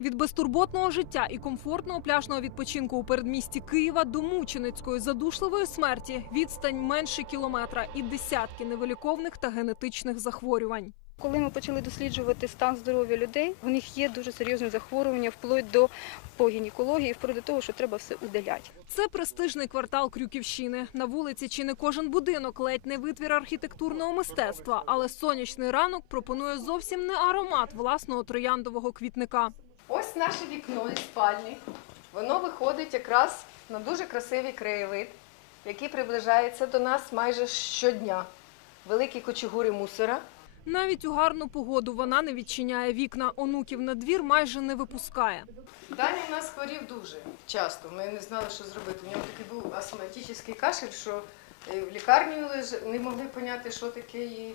Від безтурботного життя і комфортного пляжного відпочинку у передмісті Києва до мученицької задушливої смерті відстань менше кілометра і десятки невиліковних та генетичних захворювань. Коли ми почали досліджувати стан здоров'я людей, у них є дуже серйозні захворювання вплоть до по гінекології, вплоть до того, що треба все удаляти. Це престижний квартал Крюківщини. На вулиці чи не кожен будинок ледь не витвір архітектурного мистецтва, але сонячний ранок пропонує зовсім не аромат власного трояндового квітника. Ось наше вікно із спальні. Воно виходить якраз на дуже красивий краєвид, який приближається до нас майже щодня. Великі кочегури мусора. Навіть у гарну погоду вона не відчиняє вікна. Онуків на двір майже не випускає. Даня в нас хворів дуже часто. Ми не знали, що зробити. У нього такий був астматичний кашель, що е, в лікарні не могли поняти, що таке, і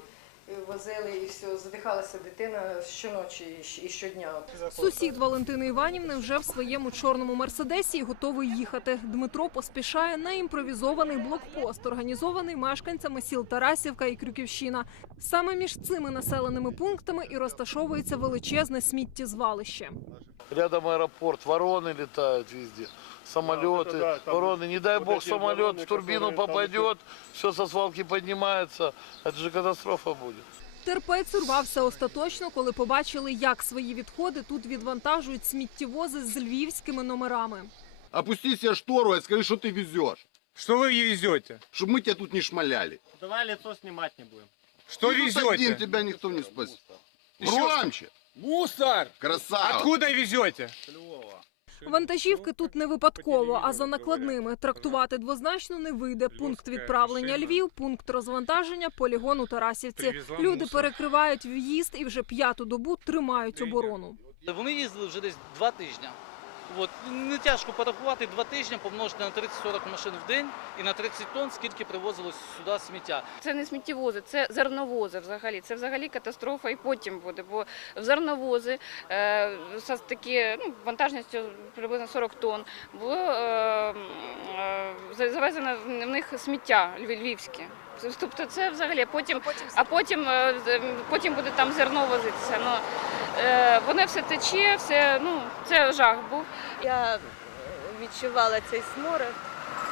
возили, і все. Задихалася дитина щоночі і щодня. Сусід Валентини Іванівни вже в своєму чорному мерседесі готовий їхати. Дмитро поспішає на імпровізований блокпост, організований мешканцями сіл Тарасівка і Крюківщина. Саме між цими населеними пунктами і розташовується величезне сміттєзвалище. Рядом аэропорт, вороны летают везде, самолеты, это да, там вороны. Не дай вот бог эти самолет вороны, в турбину которые там попадет, все со свалки поднимается. Это же катастрофа будет. Терпець урвався остаточно, коли побачили, як свої відходи тут відвантажують сміттєвози з львівськими номерами. Опусти себе штору и скажи, что ты везешь. Что вы везете? Чтобы мы тебя тут не шмаляли. Давай лицо снимать не будем. Что Ты тут один, везете? тебя никто не спасет. Еще Громче. Мусор! Красава. Откуда везете? Вантажівки тут не випадково, а за накладними. Трактувати двозначно не вийде. Пункт відправлення Львів, пункт розвантаження, полігон у Тарасівці. Люди перекривають в'їзд і вже п'яту добу тримають оборону. Вони їздили вже десь два тижні. От не тяжко порахувати два тижні, помножити на 30-40 машин в день і на 30 тонн, скільки привозилось сюди сміття. Це не сміттєвози, це зерновози взагалі. Це взагалі катастрофа і потім буде. Бо в зерновози е, такі ну, вантажністю приблизно 40 тонн було е, е, завезено в них сміття львівське. Тобто це взагалі потім, а потім, е, потім буде там зерно возитися. Ну, е, воно все тече, все, ну, це жах був. Я е, відчувала цей смород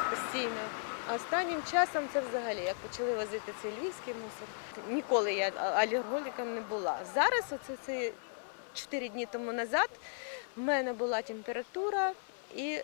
постійно. А останнім часом це взагалі, як почали возити цей львівський мусор. Ніколи я а- алергolіком не була. Зараз, оце це 4 дні тому назад, в мене була температура і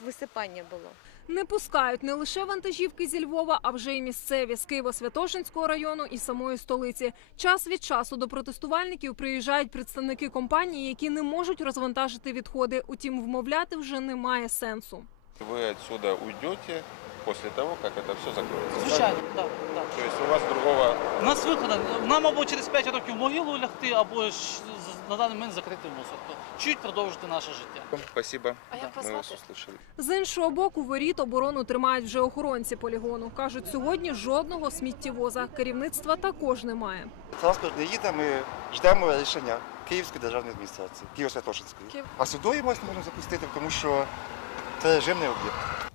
висипання було. Не пускають не лише вантажівки зі Львова, а вже й місцеві з Києво-Святошинського району і самої столиці. Час від часу до протестувальників приїжджають представники компанії, які не можуть розвантажити відходи. Утім, вмовляти вже немає сенсу. Вы отсюда уйдете после того, как это все закроется. Звичайно, так. так. То есть у вас другого... У нас виходу, нам або через 5 років в могилу лягти, або ж з- на даний момент закрити мусорку. Чуть продовжити наше життя. Спасибо. А як вас звати? услышали. З іншого боку, воріт оборону тримають вже охоронці полігону. кажуть, сьогодні жодного сміттєвоза. Керівництва також немає. Транспорт не їде, ми ждемо рішення Київської державної адміністрації, Києво-Святошинської. Київ. А сюди можемо запустити, тому що це режимний об'єкт.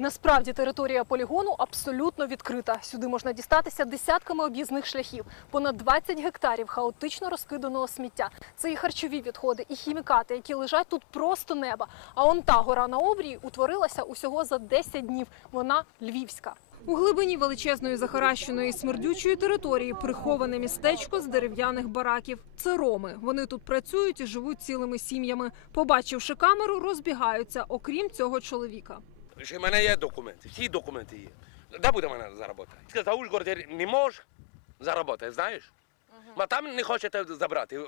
Насправді територія полігону абсолютно відкрита. Сюди можна дістатися десятками об'їзних шляхів. Понад 20 гектарів хаотично розкиданого сміття. Це і харчові відходи, і хімікати, які лежать тут просто неба. А он та гора на обрії утворилася усього за 10 днів. Вона львівська. У глибині величезної захаращеної смердючої території приховане містечко з дерев'яних бараків. Це роми. Вони тут працюють і живуть цілими сім'ями. Побачивши камеру, розбігаються, окрім цього чоловіка. Що в мене є документи, всі документи є. Де буде мене заробити? Užgorod Ужгород не може заробити, знаєш? Ма там не хочете забрати,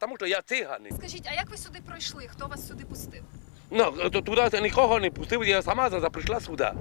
тому що я циганий. Скажіть, а як ви сюди пройшли? Хто вас сюди пустив? Ну, туди нікого не пустив, я сама прийшла сюди.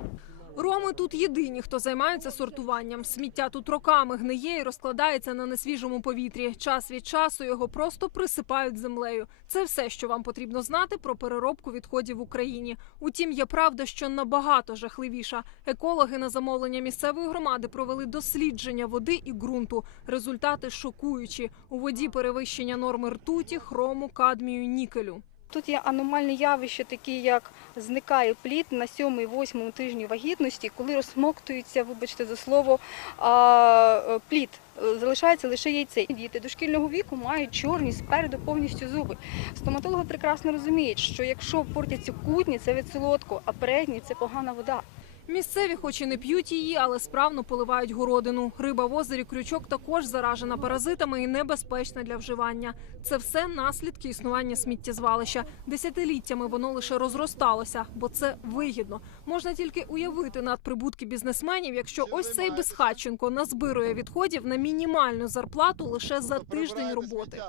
Роми тут єдині, хто займаються сортуванням. Сміття тут роками гниє і розкладається на несвіжому повітрі. Час від часу його просто присипають землею. Це все, що вам потрібно знати про переробку відходів в Україні. Утім, є правда, що набагато жахливіша. Екологи на замовлення місцевої громади провели дослідження води і ґрунту. Результати шокуючі. У воді перевищення норми ртуті, хрому, кадмію, нікелю. Тут є аномальне явище, такі як зникає плід на 7-8 тижні вагітності, коли розсмоктується, вибачте за слово, а, плід. Е, Залишається лише яйце. Діти дошкільного віку мають чорні спереду повністю зуби. Стоматологи прекрасно розуміють, що якщо портяться кутні, це від солодку, а передні це погана вода. Місцеві, хоч і не п'ють її, але справно поливають городину. Риба в озері крючок також заражена паразитами і небезпечна для вживання. Це все наслідки існування сміттєзвалища. Десятиліттями воно лише розросталося, бо це вигідно. Можна тільки уявити надприбутки бізнесменів, якщо ось цей безхатченко назбирує відходів на мінімальну зарплату лише за тиждень роботи.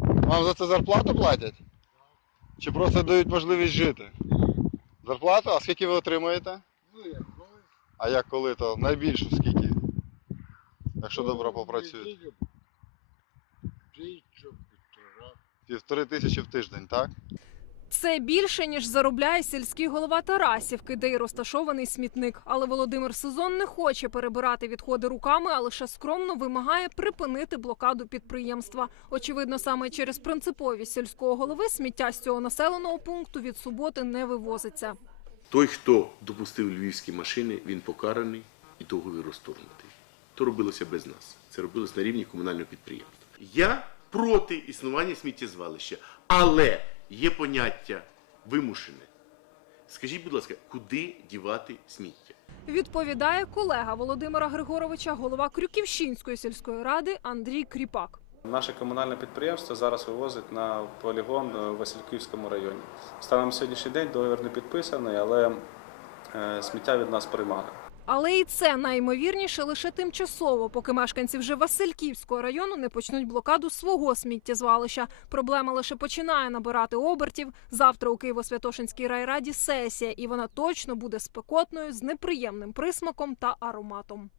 Вам за це зарплату платять? Чи просто дають можливість жити? Зарплату? А скільки ви отримуєте? А як коли то найбільше скільки? Якщо добре попрацюєте? Півтори тисячі в тиждень, так? Це більше ніж заробляє сільський голова Тарасівки, де й розташований смітник. Але Володимир Сезон не хоче перебирати відходи руками, а лише скромно вимагає припинити блокаду підприємства. Очевидно, саме через принциповість сільського голови сміття з цього населеного пункту від суботи не вивозиться. Той, хто допустив львівські машини, він покараний і договір розторгнутий. То робилося без нас. Це робилось на рівні комунального підприємства. Я проти існування сміттєзвалища, але є поняття вимушене. Скажіть, будь ласка, куди дівати сміття? Відповідає колега Володимира Григоровича, голова Крюківщинської сільської ради Андрій Кріпак. Наше комунальне підприємство зараз вивозить на полігон в Васильківському районі. Станом сьогоднішній день договір не підписаний, але е, сміття від нас приймали. Але і це найімовірніше лише тимчасово, поки мешканці вже Васильківського району не почнуть блокаду свого сміттєзвалища. Проблема лише починає набирати обертів. Завтра у Києво-Святошинській райраді сесія, і вона точно буде спекотною з неприємним присмаком та ароматом.